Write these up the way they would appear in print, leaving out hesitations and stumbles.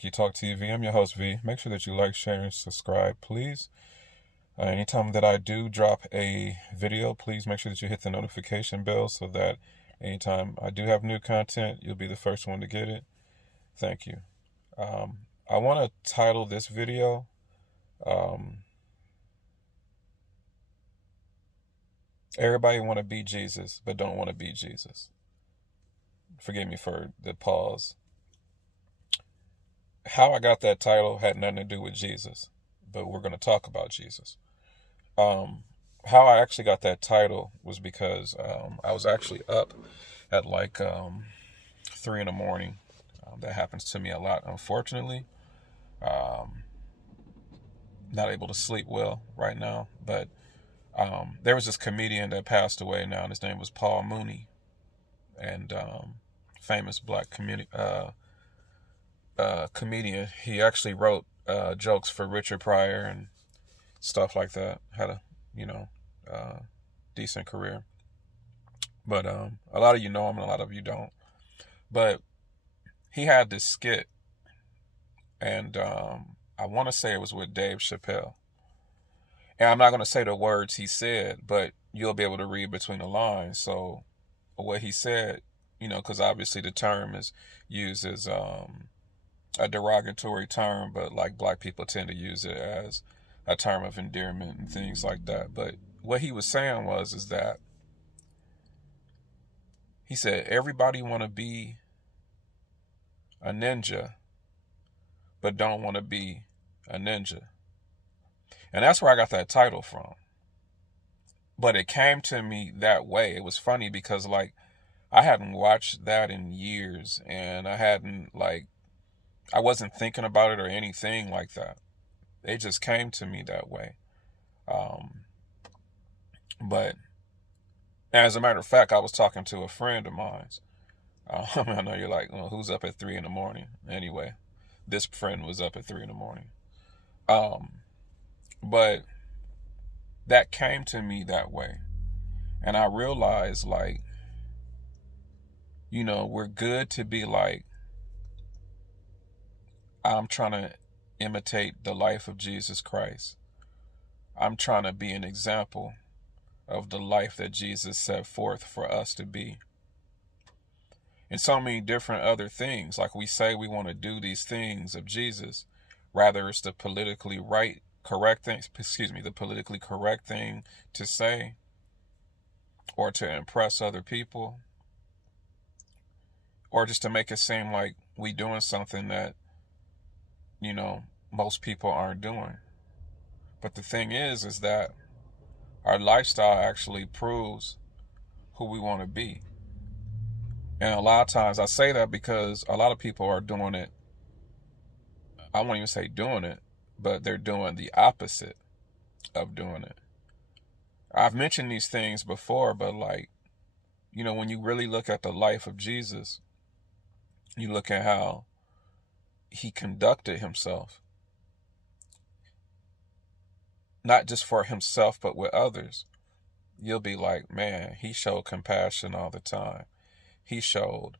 Rocky Talk TV. I'm your host, V. Make sure that you like, share, and subscribe, please. Anytime that I do drop a video, please make sure that you hit the notification bell so that anytime I do have new content, you'll be the first one to get it. Thank you. I want to title this video, Everybody Want to Be Jesus, but Don't Want to Be Jesus. Forgive me for the pause. How I got that title had nothing to do with Jesus, but we're going to talk about Jesus. How I actually got that title was because I was actually up at like 3 in the morning. That happens to me a lot, unfortunately. Not able to sleep well right now, but there was this comedian that passed away now, and his name was Paul Mooney, and famous black comedian. He actually wrote jokes for Richard Pryor and stuff like that. Had a decent career, but a lot of you know him and a lot of you don't. But he had this skit, and I want to say it was with Dave Chappelle. And I'm not going to say the words he said, but you'll be able to read between the lines. So what he said, because obviously the term is used as a derogatory term, but like black people tend to use it as a term of endearment and things like that. But what he was saying is that he said, everybody want to be a ninja, but don't want to be a ninja. And that's where I got that title from. But it came to me that way. It was funny because I hadn't watched that in years, and I wasn't thinking about it or anything like that. It just came to me that way. But as a matter of fact, I was talking to a friend of mine. I know you're like, well, who's up at 3 in the morning? Anyway, this friend was up at 3 in the morning. But that came to me that way. And I realized, we're good to be I'm trying to imitate the life of Jesus Christ. I'm trying to be an example of the life that Jesus set forth for us to be. And so many different other things. Like we say we want to do these things of Jesus, rather it's the politically the politically correct thing to say, or to impress other people, or just to make it seem like we doing something that, most people aren't doing. But the thing is that our lifestyle actually proves who we want to be. And a lot of times I say that because a lot of people are doing it. I won't even say doing it, but they're doing the opposite of doing it. I've mentioned these things before, but when you really look at the life of Jesus, you look at how he conducted himself, not just for himself, but with others. You'll be like, man, he showed compassion all the time. He showed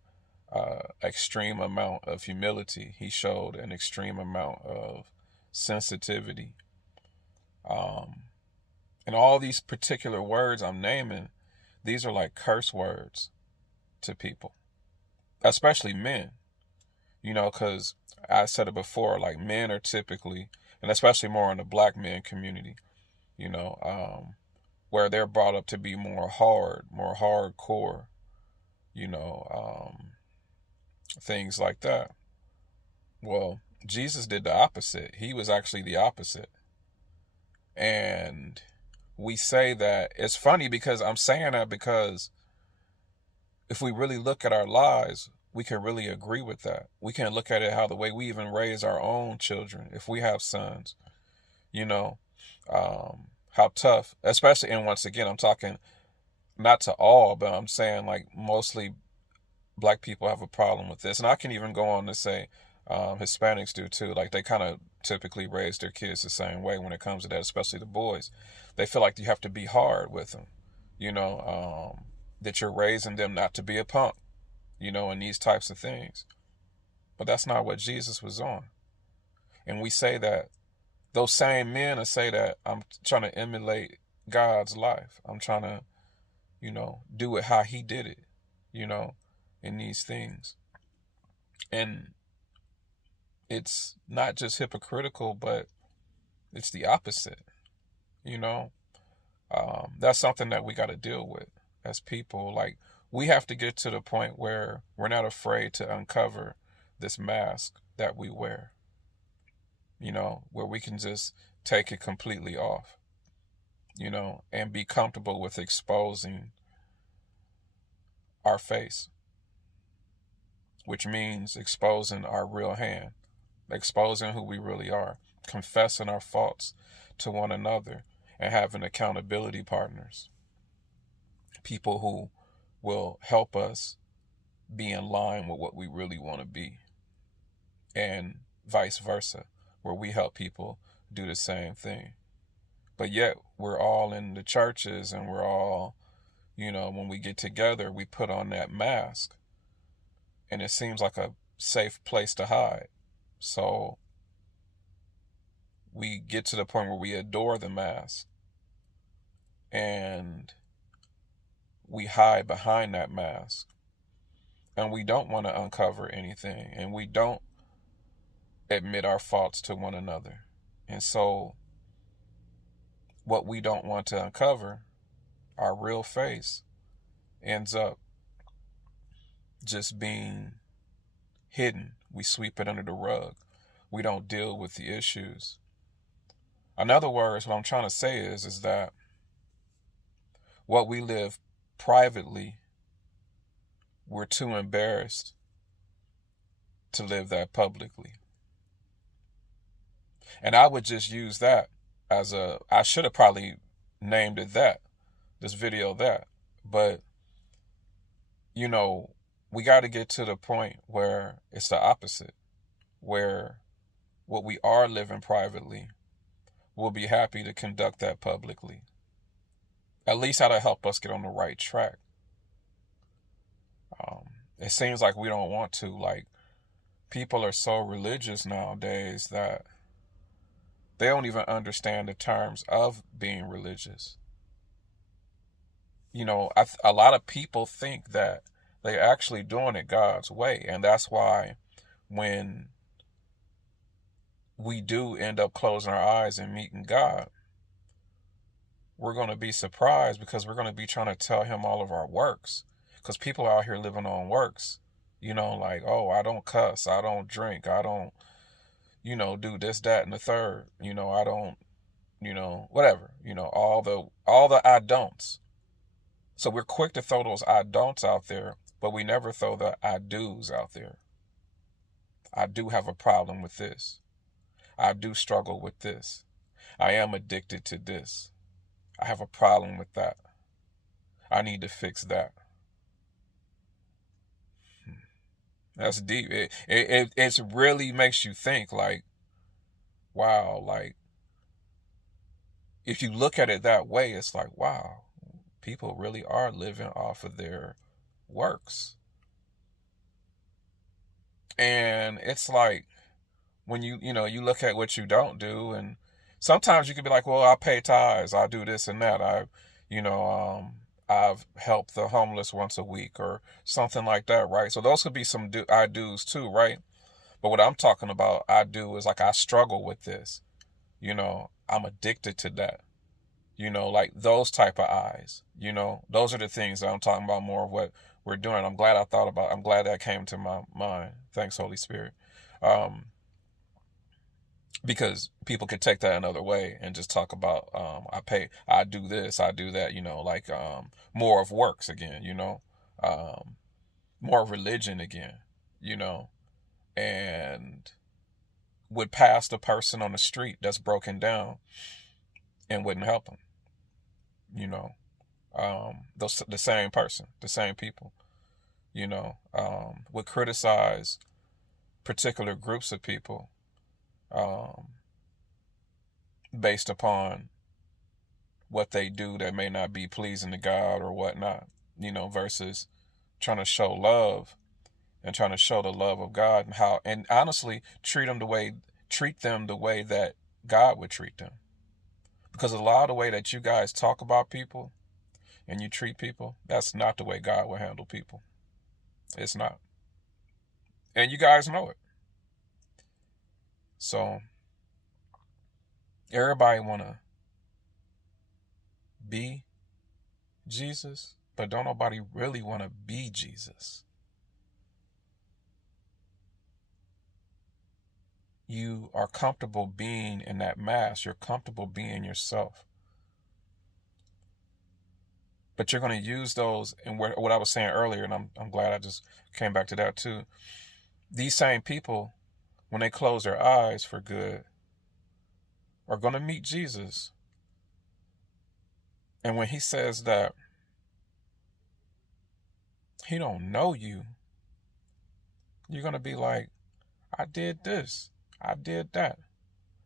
extreme amount of humility. He showed an extreme amount of sensitivity. And all these particular words I'm naming, these are like curse words to people, especially men, because I said it before, men are typically, and especially more in the black men community, where they're brought up to be more hardcore, things like that. Well, Jesus did the opposite. He was actually the opposite. And we say that, it's funny because I'm saying that because if we really look at our lives, we can really agree with that. We can look at it how the way we even raise our own children, if we have sons, how tough, especially, and once again, I'm talking not to all, but I'm saying mostly black people have a problem with this. And I can even go on to say Hispanics do too. They kind of typically raise their kids the same way when it comes to that, especially the boys. They feel like you have to be hard with them, that you're raising them not to be a punk, and these types of things. But that's not what Jesus was on. And we say that, those same men will say that I'm trying to emulate God's life. I'm trying to, do it how he did it, in these things. And it's not just hypocritical, but it's the opposite, That's something that we got to deal with as people. Like, we have to get to the point where we're not afraid to uncover this mask that we wear, where we can just take it completely off, and be comfortable with exposing our face, which means exposing our real hand, exposing who we really are, confessing our faults to one another, and having accountability partners, people who will help us be in line with what we really want to be, and vice versa, where we help people do the same thing. But yet we're all in the churches, and we're all, when we get together, we put on that mask, and it seems like a safe place to hide. So we get to the point where we adore the mask, and we hide behind that mask, and we don't want to uncover anything, and we don't admit our faults to one another. And so what we don't want to uncover, our real face, ends up just being hidden. We sweep it under the rug. We don't deal with the issues. In other words, what I'm trying to say is that what we live privately, we're too embarrassed to live that publicly. And I would just use that as I should have probably named it that, this video that. But, we got to get to the point where it's the opposite, where what we are living privately, we'll be happy to conduct that publicly. At least that'll help us get on the right track. It seems like we don't want to. Like, people are so religious nowadays that they don't even understand the terms of being religious. A lot of people think that they're actually doing it God's way. And that's why when we do end up closing our eyes and meeting God, we're going to be surprised, because we're going to be trying to tell him all of our works. Because people are out here living on works, like, oh, I don't cuss, I don't drink, I don't, do this, that, and the third, I don't, whatever, all the I don'ts. So we're quick to throw those I don'ts out there, but we never throw the I do's out there. I do have a problem with this. I do struggle with this. I am addicted to this. I have a problem with that. I need to fix that. That's deep. It really makes you think, like, wow, like, if you look at it that way, it's like, wow, people really are living off of their works. And it's like, when you look at what you don't do, and sometimes you can be like, well, I pay tithes, I do this and that, I've helped the homeless once a week or something like that, right? So those could be some I do's too, right? But what I'm talking about, I do, is like, I struggle with this. I'm addicted to that. Like those type of eyes. Those are the things that I'm talking about, more of what we're doing. I'm glad that came to my mind. Thanks, Holy Spirit. Because people could take that another way and just talk about, I do this, I do that, like more of works again, more religion again, and would pass the person on the street that's broken down and wouldn't help them, the same person, the same people, would criticize particular groups of people based upon what they do that may not be pleasing to God or whatnot, versus trying to show love and trying to show the love of God, and honestly treat them the way that God would treat them. Because a lot of the way that you guys talk about people and you treat people, that's not the way God will handle people. It's not. And you guys know it. So everybody want to be Jesus, but don't nobody really want to be Jesus. You are comfortable being in that mask. You're comfortable being yourself. But you're going to use those, and what I was saying earlier, and I'm glad I just came back to that too. These same people, when they close their eyes for good, are going to meet Jesus. And when he says that he don't know you, you're going to be like, I did this. I did that.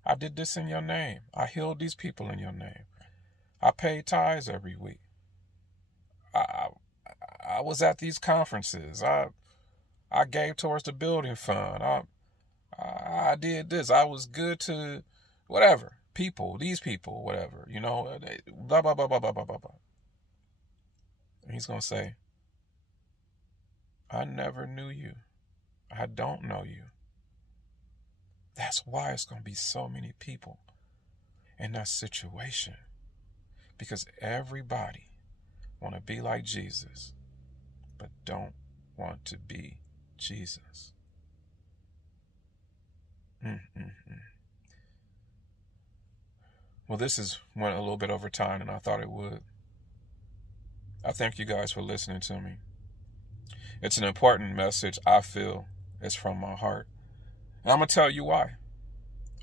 I did this in your name. I healed these people in your name. I paid tithes every week. I was at these conferences. I gave towards the building fund. I did this. I was good to whatever. People, these people, whatever. Blah, blah, blah, blah, blah, blah, blah, blah. And he's going to say, I never knew you. I don't know you. That's why it's going to be so many people in that situation. Because everybody want to be like Jesus, but don't want to be Jesus. Well, this went a little bit over time than I thought it would. I thank you guys for listening to me. It's an important message. I feel it's from my heart. And I'm going to tell you why.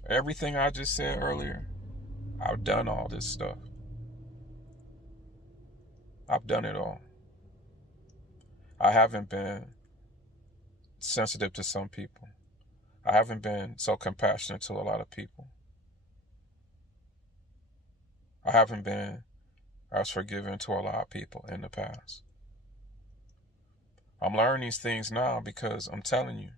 Everything I just said earlier, I've done all this stuff. I've done it all. I haven't been sensitive to some people. I haven't been so compassionate to a lot of people. I haven't been as forgiving to a lot of people in the past. I'm learning these things now because I'm telling you,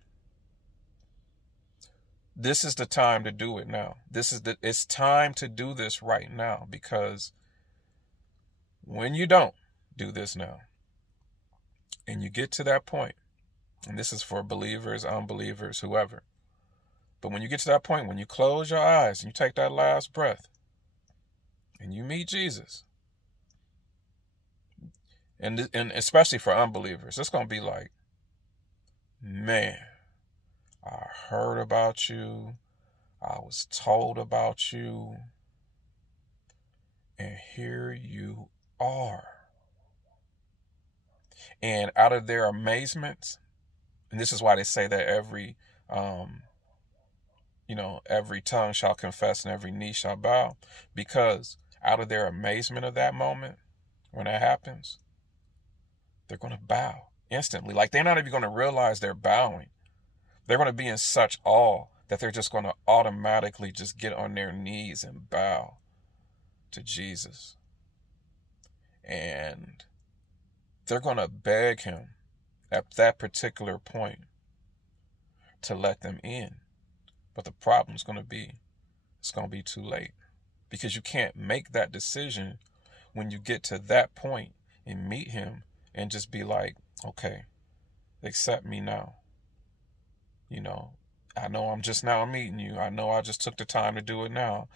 this is the time to do it now. It's time to do this right now, because when you don't do this now and you get to that point, and this is for believers, unbelievers, whoever, but when you get to that point, when you close your eyes and you take that last breath and you meet Jesus, and especially for unbelievers, it's going to be like, man, I heard about you, I was told about you, and here you are. And out of their amazement, and this is why they say that every tongue shall confess and every knee shall bow, because out of their amazement of that moment, when that happens, they're going to bow instantly. Like, they're not even going to realize they're bowing. They're going to be in such awe that they're just going to automatically just get on their knees and bow to Jesus. And they're going to beg him at that particular point to let them in. But the problem's going to be, it's going to be too late. Because you can't make that decision when you get to that point and meet him and just be like, okay, accept me now. I know I'm just now meeting you. I know I just took the time to do it now.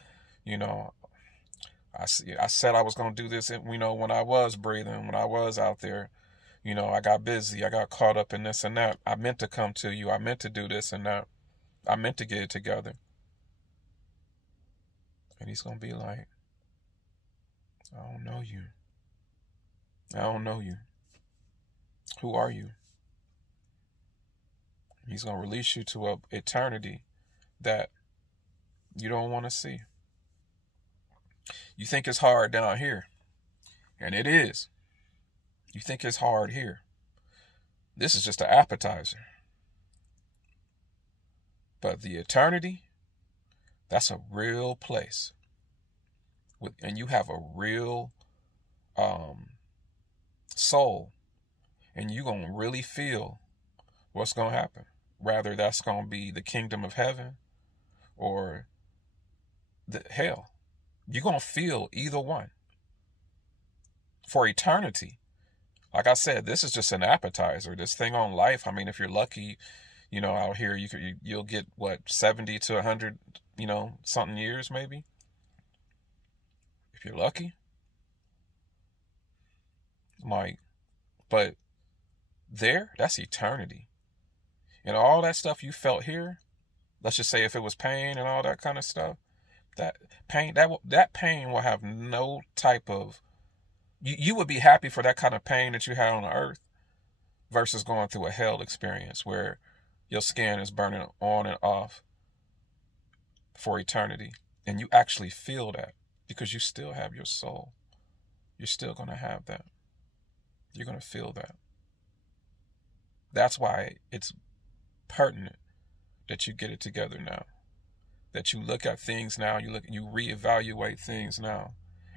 I said I was going to do this, when I was breathing, when I was out there. I got busy. I got caught up in this and that. I meant to come to you. I meant to do this and that. I meant to get it together. And he's going to be like, I don't know you. I don't know you. Who are you? He's going to release you to an eternity that you don't want to see. You think it's hard down here, and it is. You think it's hard here. This is just an appetizer. But the eternity, that's a real place. And you have a real soul. And you're going to really feel What's going to happen? Rather, that's going to be the kingdom of heaven or the hell. You're going to feel either one for eternity. Like I said, this is just an appetizer. This thing on life, I mean, if you're lucky, out here, you'll get what, 70 to 100, something years maybe. If you're lucky. Like, but that's eternity. And all that stuff you felt here, let's just say if it was pain and all that kind of stuff, that pain will have no type of, you would be happy for that kind of pain that you had on the earth versus going through a hell experience where your skin is burning on and off for eternity. And you actually feel that because you still have your soul. You're still going to have that. You're going to feel that. That's why it's pertinent that you get it together now. That you look at things now, you reevaluate things now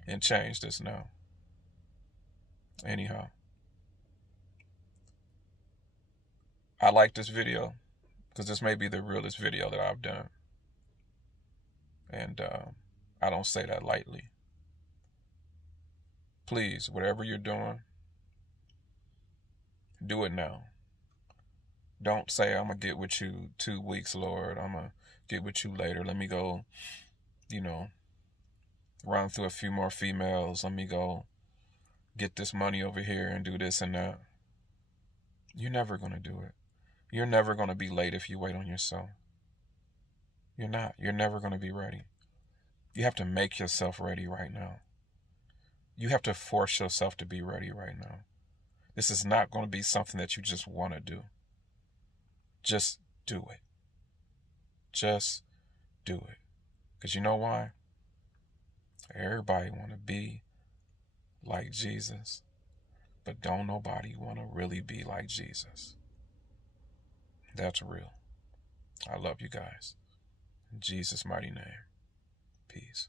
and change this now. Anyhow, I like this video because this may be the realest video that I've done. And I don't say that lightly. Please, whatever you're doing, do it now. Don't say, I'm going to get with you 2 weeks, Lord. I'm going to get with you later. Let me go, run through a few more females. Let me go get this money over here and do this and that. You're never going to do it. You're never going to be late if you wait on yourself. You're not. You're never going to be ready. You have to make yourself ready right now. You have to force yourself to be ready right now. This is not going to be something that you just want to do. Just do it. Just do it. Because you know why? Everybody want to be like Jesus, but don't nobody want to really be like Jesus. That's real. I love you guys. In Jesus' mighty name. Peace.